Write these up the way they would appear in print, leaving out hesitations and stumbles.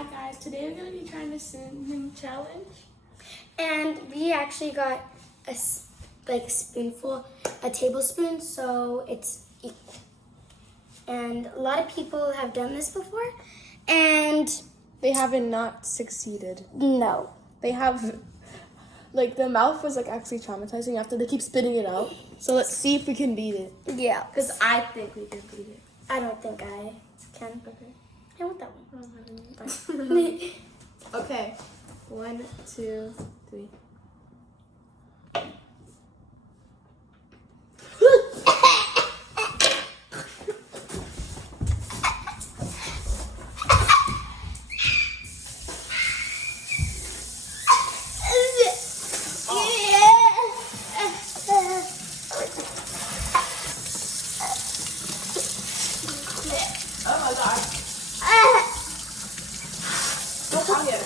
Hi guys, today we're going to be trying the cinnamon challenge. And we actually got a tablespoon, so it's equal. And a lot of people have done this before, and They haven't not succeeded. no. They have, the mouth was actually traumatizing after they keep spitting it out. So let's see if we can beat it. Yeah. Because I think we can beat it. I don't think I can. Okay. I want that one. Okay. 1, 2, 3. Oh my god. Don't come here.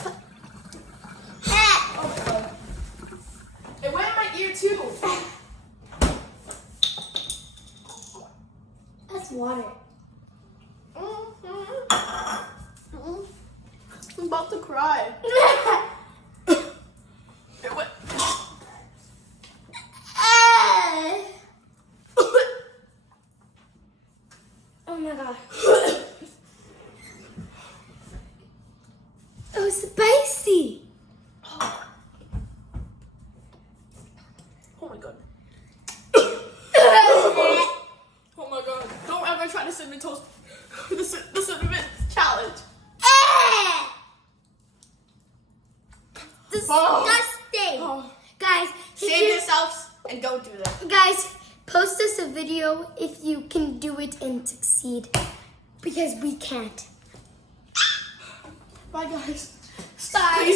Oh my god. It went in my ear too. That's water. I'm about to cry. It went. Oh my god. It was spicy. Oh my god. Oh my god. Don't ever try the cinnamon toast. The cinnamon challenge. Disgusting. Oh. Guys, Save yourselves and don't do that. Guys, post us a video if you can do it and succeed, because we can't. Bye guys. Bye.